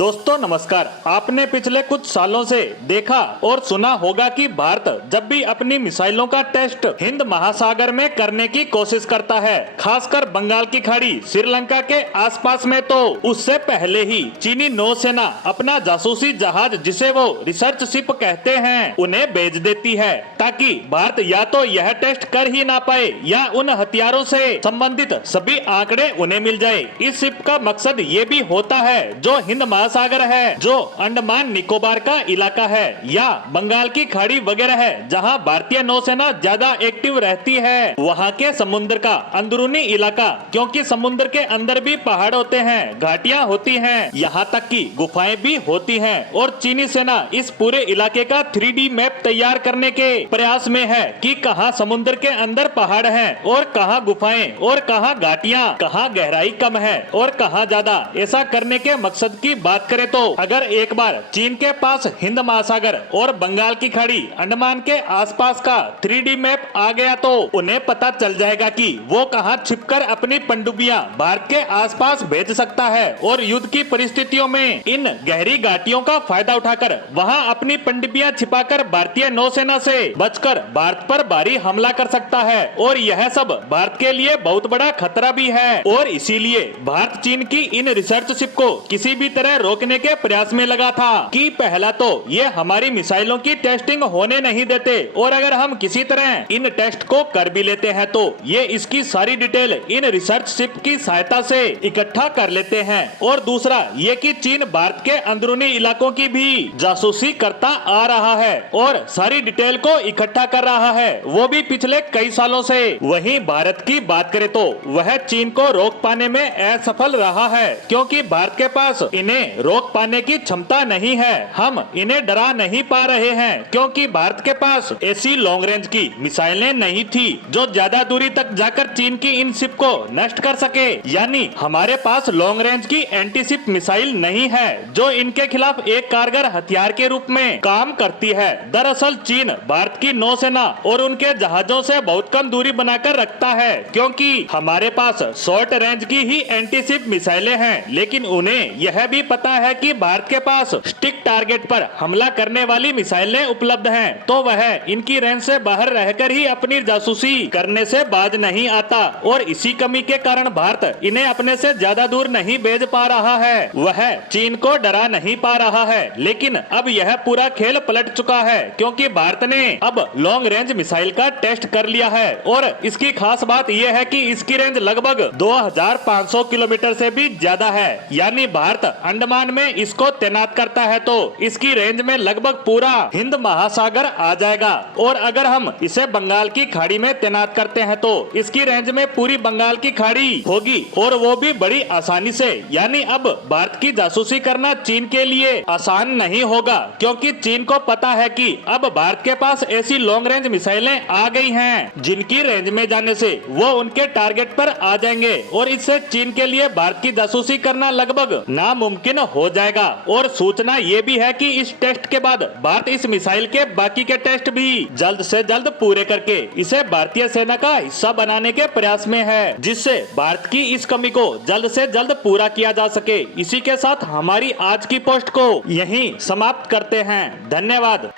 दोस्तों नमस्कार। आपने पिछले कुछ सालों से देखा और सुना होगा कि भारत जब भी अपनी मिसाइलों का टेस्ट हिंद महासागर में करने की कोशिश करता है, खासकर बंगाल की खाड़ी श्रीलंका के आसपास में, तो उससे पहले ही चीनी नौसेना अपना जासूसी जहाज, जिसे वो रिसर्च शिप कहते हैं, उन्हें भेज देती है ताकि भारत या तो यह टेस्ट कर ही ना पाए या उन हथियारों से संबंधित सभी आंकड़े उन्हें मिल जाए। इस शिप का मकसद ये भी होता है जो हिंद महासागर है, जो अंडमान निकोबार का इलाका है या बंगाल की खाड़ी वगैरह है, जहां भारतीय नौसेना ज्यादा एक्टिव रहती है, वहां के समुद्र का अंदरूनी इलाका, क्योंकि समुद्र के अंदर भी पहाड़ होते हैं, घाटियां होती हैं, यहाँ तक कि गुफाएं भी होती हैं। और चीनी सेना इस पूरे इलाके का 3D मैप तैयार करने के प्रयास में है कि कहाँ समुद्र के अंदर पहाड़ हैं और कहाँ गुफाएं और कहाँ घाटियां, कहाँ गहराई कम है और कहाँ ज्यादा। ऐसा करने के मकसद की बात करें तो अगर एक बार चीन के पास हिंद महासागर और बंगाल की खाड़ी, अंडमान के आसपास का 3D मैप आ गया तो उन्हें पता चल जाएगा कि वो कहां छिपकर अपनी पनडुब्बियां भारत के आसपास भेज सकता है और युद्ध की परिस्थितियों में इन गहरी घाटियों का फायदा उठाकर वहां अपनी पनडुब्बियां छिपाकर भारतीय नौसेना से बचकर भारत पर भारी हमला कर सकता है। और यह सब भारत के लिए बहुत बड़ा खतरा भी है और इसीलिए भारत चीन की इन रिसर्च शिप को किसी भी तरह रोकने के प्रयास में लगा था कि पहला तो ये हमारी मिसाइलों की टेस्टिंग होने नहीं देते, और अगर हम किसी तरह इन टेस्ट को कर भी लेते हैं तो ये इसकी सारी डिटेल इन रिसर्च शिप की सहायता से इकट्ठा कर लेते हैं। और दूसरा ये कि चीन भारत के अंदरूनी इलाकों की भी जासूसी करता आ रहा है और सारी डिटेल को इकट्ठा कर रहा है, वो भी पिछले कई सालों से। वहीं भारत की बात करें तो वह चीन को रोक पाने में असफल रहा है, क्योंकि भारत के पास इन्हें रोक पाने की क्षमता नहीं है। हम इन्हें डरा नहीं पा रहे हैं क्योंकि भारत के पास ऐसी लॉन्ग रेंज की मिसाइलें नहीं थी जो ज्यादा दूरी तक जाकर चीन की इन शिप को नष्ट कर सके। यानी हमारे पास लॉन्ग रेंज की एंटी शिप मिसाइल नहीं है जो इनके खिलाफ एक कारगर हथियार के रूप में काम करती है। दरअसल चीन भारत की नौसेना और उनके जहाजों से बहुत कम दूरी बनाकर रखता है, क्योंकि हमारे पास शॉर्ट रेंज की ही एंटी शिप मिसाइलें हैं, लेकिन उन्हें यह भी पता है कि भारत के पास स्टिक टारगेट पर हमला करने वाली मिसाइलें उपलब्ध हैं, तो वह इनकी रेंज से बाहर रहकर ही अपनी जासूसी करने से बाज नहीं आता। और इसी कमी के कारण भारत इन्हें अपने से ज्यादा दूर नहीं भेज पा रहा है, वह चीन को डरा नहीं पा रहा है। लेकिन अब यह पूरा खेल पलट चुका है, क्योंकि भारत ने अब लॉन्ग रेंज मिसाइल का टेस्ट कर लिया है और इसकी खास बात यह है कि इसकी रेंज लगभग 2500 किलोमीटर से भी ज्यादा है। यानी भारत अंडमान में इसको तैनात करता है तो इसकी रेंज में लगभग पूरा हिंद महासागर आ जाएगा, और अगर हम इसे बंगाल की खाड़ी में तैनात करते हैं तो इसकी रेंज में पूरी बंगाल की खाड़ी होगी, और वो भी बड़ी आसानी से। यानी अब भारत की जासूसी करना चीन के लिए आसान नहीं होगा, क्योंकि चीन को पता है कि अब भारत के पास ऐसी लॉन्ग रेंज मिसाइलें आ गई हैं जिनकी रेंज में जाने से वो उनके टारगेट पर आ जाएंगे, और इससे चीन के लिए भारत की जासूसी करना लगभग नामुमकिन हो जाएगा। और सूचना ये भी है कि इस टेस्ट के बाद भारत इस मिसाइल के बाकी के टेस्ट भी जल्द से जल्द पूरे करके इसे भारतीय सेना का हिस्सा बनाने के प्रयास में है, जिससे भारत की इस कमी को जल्द से जल्द पूरा किया जा सके। इसी के साथ हमारी आज की पोस्ट को यहीं समाप्त करते हैं। धन्यवाद।